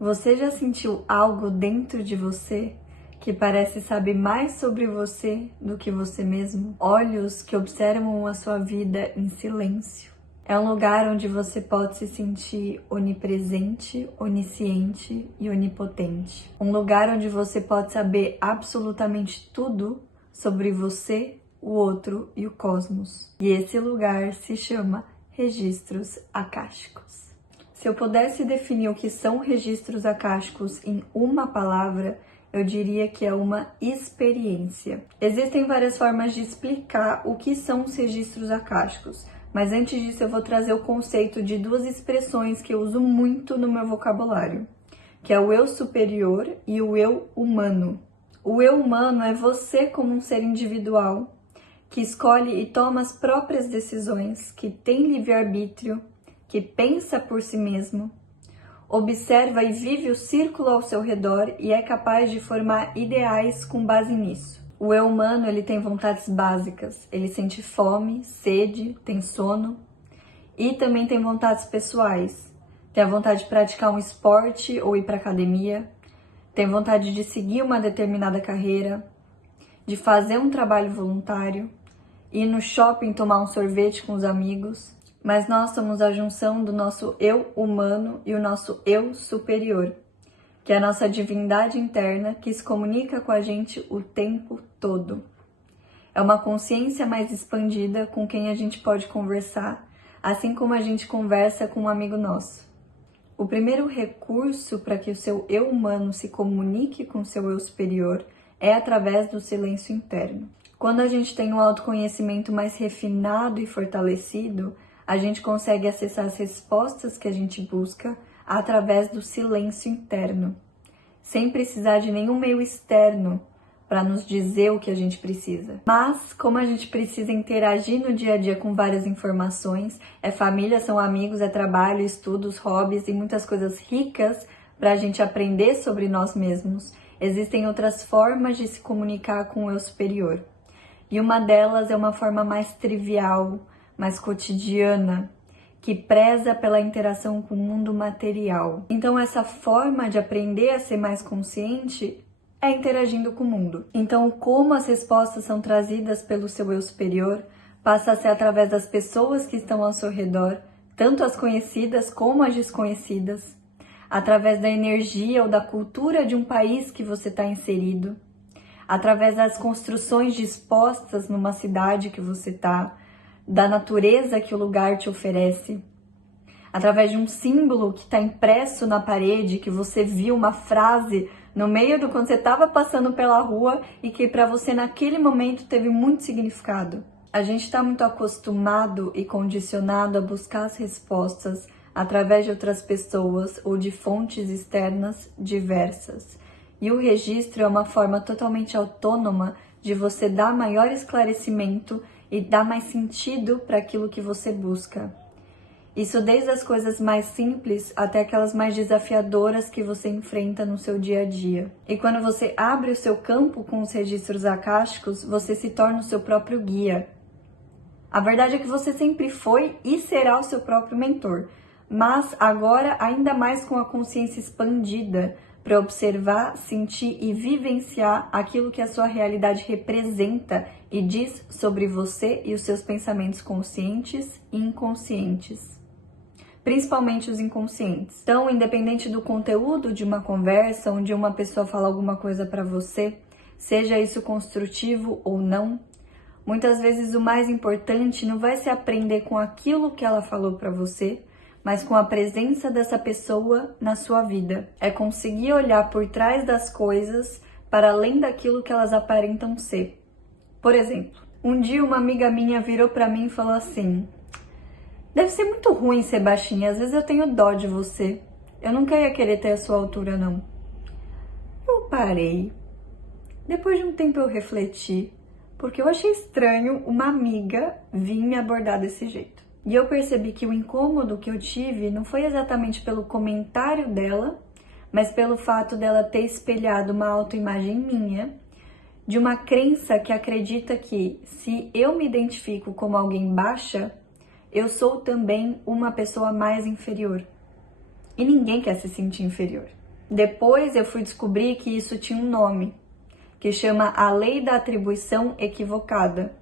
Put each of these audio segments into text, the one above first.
Você já sentiu algo dentro de você que parece saber mais sobre você do que você mesmo? Olhos que observam a sua vida em silêncio. É um lugar onde você pode se sentir onipresente, onisciente e onipotente. Um lugar onde você pode saber absolutamente tudo sobre você, o outro e o cosmos. E esse lugar se chama registros akáshicos. Se eu pudesse definir o que são registros akáshicos em uma palavra, eu diria que é uma experiência. Existem várias formas de explicar o que são os registros akáshicos, mas antes disso eu vou trazer o conceito de duas expressões que eu uso muito no meu vocabulário, que é o eu superior e o eu humano. O eu humano é você como um ser individual, que escolhe e toma as próprias decisões, que tem livre-arbítrio, que pensa por si mesmo, observa e vive o círculo ao seu redor e é capaz de formar ideais com base nisso. O eu humano, ele tem vontades básicas, ele sente fome, sede, tem sono e também tem vontades pessoais. Tem a vontade de praticar um esporte ou ir para academia, tem vontade de seguir uma determinada carreira, de fazer um trabalho voluntário, ir no shopping tomar um sorvete com os amigos. Mas nós somos a junção do nosso eu humano e o nosso eu superior, que é a nossa divindade interna que se comunica com a gente o tempo todo. É uma consciência mais expandida com quem a gente pode conversar, assim como a gente conversa com um amigo nosso. O primeiro recurso para que o seu eu humano se comunique com o seu eu superior é através do silêncio interno. Quando a gente tem um autoconhecimento mais refinado e fortalecido, a gente consegue acessar as respostas que a gente busca através do silêncio interno, sem precisar de nenhum meio externo para nos dizer o que a gente precisa. Mas, como a gente precisa interagir no dia a dia com várias informações, é família, são amigos, é trabalho, estudos, hobbies e muitas coisas ricas para a gente aprender sobre nós mesmos, existem outras formas de se comunicar com o eu superior. E uma delas é uma forma mais trivial, mais cotidiana, que preza pela interação com o mundo material. Então essa forma de aprender a ser mais consciente é interagindo com o mundo. Então como as respostas são trazidas pelo seu eu superior, passa a ser através das pessoas que estão ao seu redor, tanto as conhecidas como as desconhecidas, através da energia ou da cultura de um país que você está inserido, através das construções dispostas numa cidade que você está, da natureza que o lugar te oferece, através de um símbolo que está impresso na parede, que você viu uma frase no meio do quando você estava passando pela rua e que para você naquele momento teve muito significado. A gente está muito acostumado e condicionado a buscar as respostas através de outras pessoas ou de fontes externas diversas. E o registro é uma forma totalmente autônoma de você dar maior esclarecimento e dar mais sentido para aquilo que você busca. Isso desde as coisas mais simples até aquelas mais desafiadoras que você enfrenta no seu dia a dia. E quando você abre o seu campo com os registros akáshicos, você se torna o seu próprio guia. A verdade é que você sempre foi e será o seu próprio mentor, mas agora ainda mais com a consciência expandida, para observar, sentir e vivenciar aquilo que a sua realidade representa e diz sobre você e os seus pensamentos conscientes e inconscientes, principalmente os inconscientes. Então, independente do conteúdo de uma conversa, onde uma pessoa fala alguma coisa para você, seja isso construtivo ou não, muitas vezes o mais importante não vai ser aprender com aquilo que ela falou para você, mas com a presença dessa pessoa na sua vida. É conseguir olhar por trás das coisas para além daquilo que elas aparentam ser. Por exemplo, um dia uma amiga minha virou para mim e falou assim: deve ser muito ruim ser baixinha, às vezes eu tenho dó de você. Eu nunca ia querer ter a sua altura, não. Eu parei. Depois de um tempo eu refleti, porque eu achei estranho uma amiga vir me abordar desse jeito. E eu percebi que o incômodo que eu tive não foi exatamente pelo comentário dela, mas pelo fato dela ter espelhado uma autoimagem minha, de uma crença que acredita que se eu me identifico como alguém baixa, eu sou também uma pessoa mais inferior. E ninguém quer se sentir inferior. Depois eu fui descobrir que isso tinha um nome, que chama a lei da atribuição equivocada,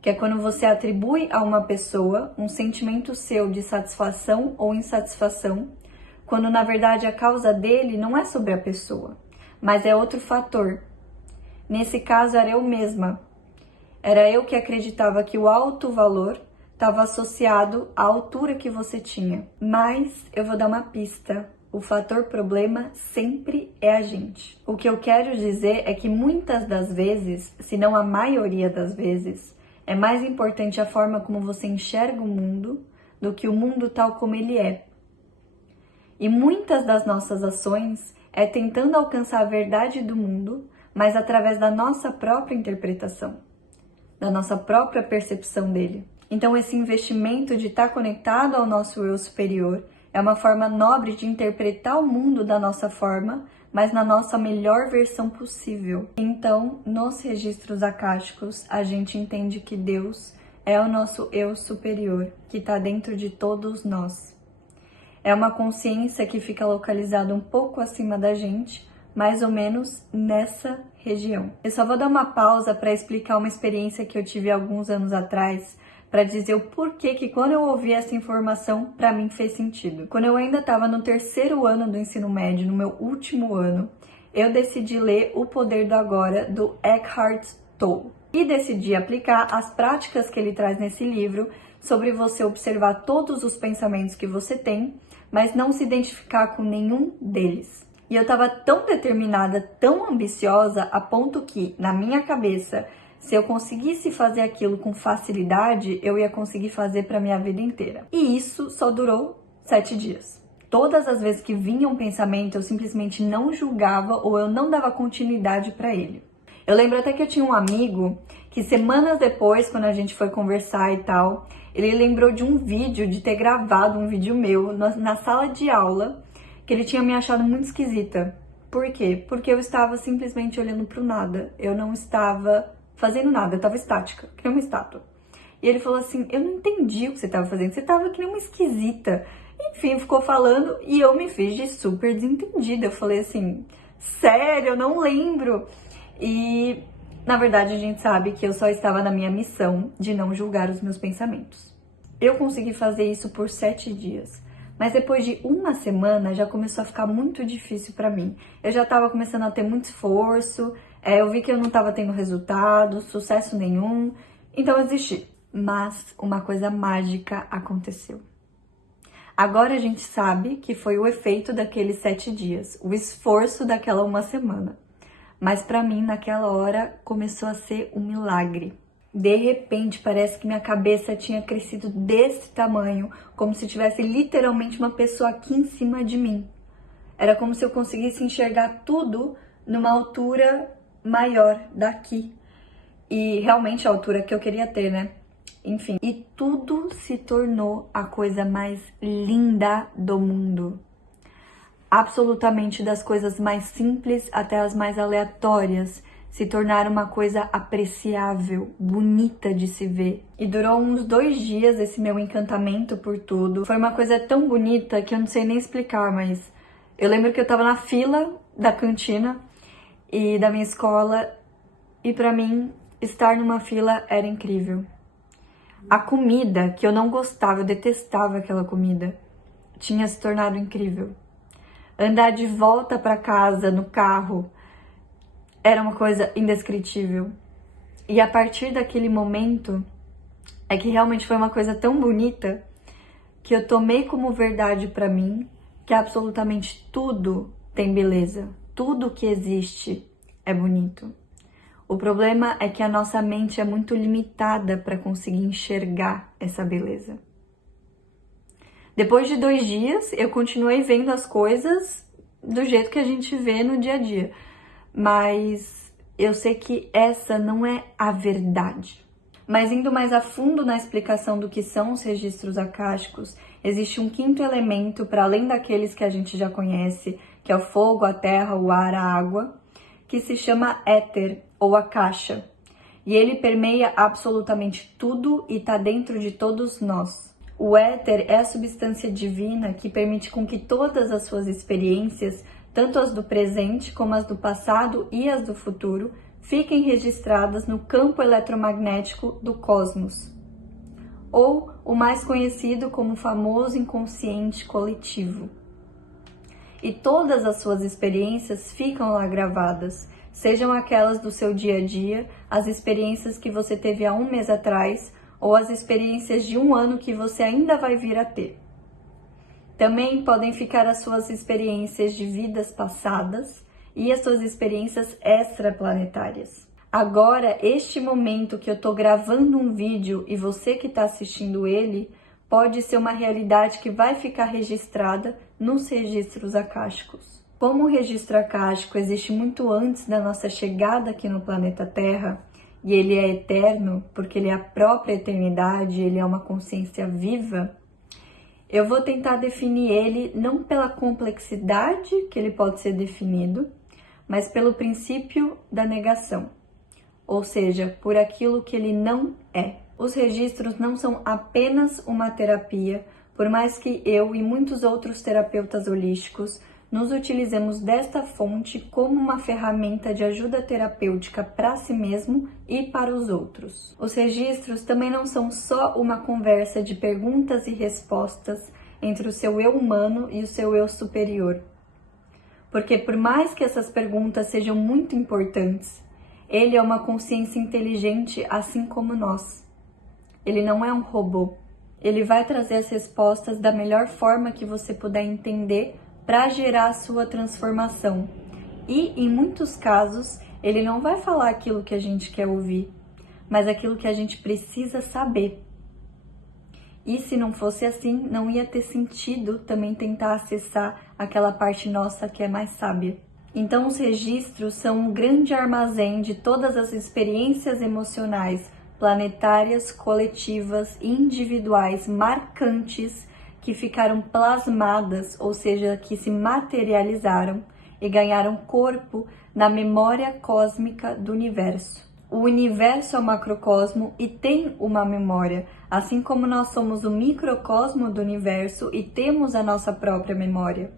que é quando você atribui a uma pessoa um sentimento seu de satisfação ou insatisfação, quando na verdade a causa dele não é sobre a pessoa, mas é outro fator. Nesse caso era eu mesma. Era eu que acreditava que o alto valor estava associado à altura que você tinha. Mas eu vou dar uma pista. O fator problema sempre é a gente. O que eu quero dizer é que muitas das vezes, se não a maioria das vezes, é mais importante a forma como você enxerga o mundo do que o mundo tal como ele é. E muitas das nossas ações é tentando alcançar a verdade do mundo, mas através da nossa própria interpretação, da nossa própria percepção dele. Então esse investimento de estar conectado ao nosso eu superior é uma forma nobre de interpretar o mundo da nossa forma, mas na nossa melhor versão possível. Então, nos registros akáshicos, a gente entende que Deus é o nosso eu superior, que está dentro de todos nós. É uma consciência que fica localizada um pouco acima da gente, mais ou menos nessa região. Eu só vou dar uma pausa para explicar uma experiência que eu tive alguns anos atrás, para dizer o porquê que quando eu ouvi essa informação, para mim fez sentido. Quando eu ainda estava no 3º ano do ensino médio, no meu último ano, eu decidi ler O Poder do Agora, do Eckhart Tolle. E decidi aplicar as práticas que ele traz nesse livro sobre você observar todos os pensamentos que você tem, mas não se identificar com nenhum deles. E eu estava tão determinada, tão ambiciosa, a ponto que, na minha cabeça, se eu conseguisse fazer aquilo com facilidade, eu ia conseguir fazer para minha vida inteira. E isso só durou 7 dias. Todas as vezes que vinha um pensamento, eu simplesmente não julgava ou eu não dava continuidade para ele. Eu lembro até que eu tinha um amigo que semanas depois, quando a gente foi conversar e tal, ele lembrou de um vídeo, de ter gravado um vídeo meu na sala de aula, que ele tinha me achado muito esquisita. Por quê? Porque eu estava simplesmente olhando pro nada. Eu não estava fazendo nada, eu tava estática, que nem uma estátua. E ele falou assim, eu não entendi o que você tava fazendo, você tava que nem uma esquisita. Enfim, ficou falando e eu me fiz de super desentendida. Eu falei assim, sério, eu não lembro. E, na verdade, a gente sabe que eu só estava na minha missão de não julgar os meus pensamentos. Eu consegui fazer isso por 7 dias. Mas depois de uma semana já começou a ficar muito difícil para mim. Eu já estava começando a ter muito esforço, eu vi que eu não estava tendo resultado, sucesso nenhum, então eu desisti. Mas uma coisa mágica aconteceu. Agora a gente sabe que foi o efeito daqueles 7 dias, o esforço daquela uma semana. Mas para mim, naquela hora, começou a ser um milagre. De repente, parece que minha cabeça tinha crescido desse tamanho, como se tivesse literalmente uma pessoa aqui em cima de mim. Era como se eu conseguisse enxergar tudo numa altura maior daqui. E realmente a altura que eu queria ter, né? Enfim. E tudo se tornou a coisa mais linda do mundo. Absolutamente, das coisas mais simples até as mais aleatórias, se tornaram uma coisa apreciável, bonita de se ver. E durou uns 2 dias esse meu encantamento por tudo. Foi uma coisa tão bonita que eu não sei nem explicar, mas eu lembro que eu tava na fila da cantina e da minha escola e pra mim estar numa fila era incrível. A comida, que eu não gostava, eu detestava aquela comida, tinha se tornado incrível. Andar de volta pra casa no carro era uma coisa indescritível. E a partir daquele momento, é que realmente foi uma coisa tão bonita que eu tomei como verdade pra mim que absolutamente tudo tem beleza. Tudo que existe é bonito. O problema é que a nossa mente é muito limitada para conseguir enxergar essa beleza. Depois de 2 dias, eu continuei vendo as coisas do jeito que a gente vê no dia a dia. Mas eu sei que essa não é a verdade. Mas indo mais a fundo na explicação do que são os registros akáshicos, existe um 5º elemento para além daqueles que a gente já conhece, que é o fogo, a terra, o ar, a água, que se chama éter ou akasha. E ele permeia absolutamente tudo e está dentro de todos nós. O éter é a substância divina que permite com que todas as suas experiências tanto as do presente como as do passado e as do futuro, fiquem registradas no campo eletromagnético do cosmos, ou o mais conhecido como famoso inconsciente coletivo. E todas as suas experiências ficam lá gravadas, sejam aquelas do seu dia a dia, as experiências que você teve há um mês atrás, ou as experiências de um ano que você ainda vai vir a ter. Também podem ficar as suas experiências de vidas passadas e as suas experiências extraplanetárias. Agora, este momento que eu estou gravando um vídeo e você que está assistindo ele, pode ser uma realidade que vai ficar registrada nos registros akáshicos. Como o registro akáshico existe muito antes da nossa chegada aqui no planeta Terra, e ele é eterno, porque ele é a própria eternidade, ele é uma consciência viva, eu vou tentar definir ele não pela complexidade que ele pode ser definido, mas pelo princípio da negação, ou seja, por aquilo que ele não é. Os registros não são apenas uma terapia, por mais que eu e muitos outros terapeutas holísticos nos utilizemos desta fonte como uma ferramenta de ajuda terapêutica para si mesmo e para os outros. Os registros também não são só uma conversa de perguntas e respostas entre o seu eu humano e o seu eu superior. Porque por mais que essas perguntas sejam muito importantes, ele é uma consciência inteligente assim como nós. Ele não é um robô. Ele vai trazer as respostas da melhor forma que você puder entender para gerar a sua transformação. E, em muitos casos, ele não vai falar aquilo que a gente quer ouvir, mas aquilo que a gente precisa saber. E se não fosse assim, não ia ter sentido também tentar acessar aquela parte nossa que é mais sábia. Então, os registros são um grande armazém de todas as experiências emocionais, planetárias, coletivas e individuais marcantes que ficaram plasmadas, ou seja, que se materializaram e ganharam corpo na memória cósmica do universo. O universo é um macrocosmo e tem uma memória, assim como nós somos o microcosmo do universo e temos a nossa própria memória.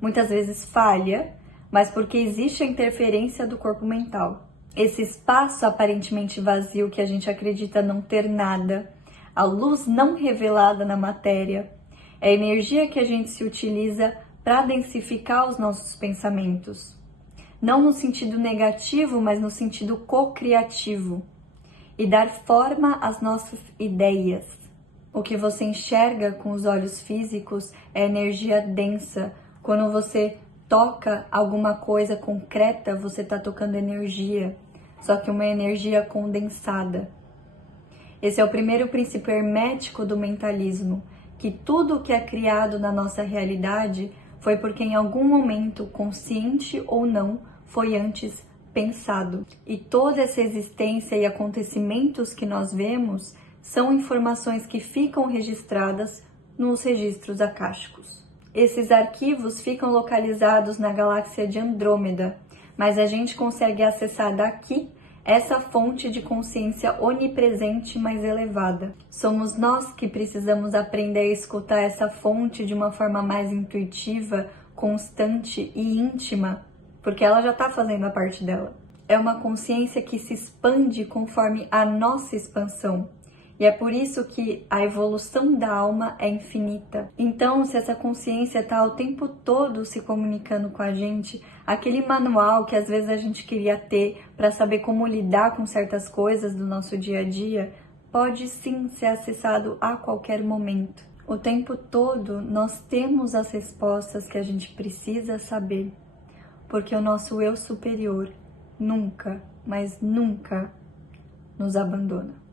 Muitas vezes falha, mas porque existe a interferência do corpo mental. Esse espaço aparentemente vazio que a gente acredita não ter nada, a luz não revelada na matéria, é a energia que a gente se utiliza para densificar os nossos pensamentos. Não no sentido negativo, mas no sentido co-criativo. E dar forma às nossas ideias. O que você enxerga com os olhos físicos é energia densa. Quando você toca alguma coisa concreta, você está tocando energia. Só que uma energia condensada. Esse é o primeiro princípio hermético do mentalismo, que tudo que é criado na nossa realidade foi porque em algum momento, consciente ou não, foi antes pensado. E toda essa existência e acontecimentos que nós vemos são informações que ficam registradas nos registros akáshicos. Esses arquivos ficam localizados na galáxia de Andrômeda, mas a gente consegue acessar daqui essa fonte de consciência onipresente mais elevada. Somos nós que precisamos aprender a escutar essa fonte de uma forma mais intuitiva, constante e íntima, porque ela já está fazendo a parte dela. É uma consciência que se expande conforme a nossa expansão. E é por isso que a evolução da alma é infinita. Então, se essa consciência está o tempo todo se comunicando com a gente, aquele manual que às vezes a gente queria ter para saber como lidar com certas coisas do nosso dia a dia, pode sim ser acessado a qualquer momento. O tempo todo nós temos as respostas que a gente precisa saber, porque o nosso eu superior nunca, mas nunca nos abandona.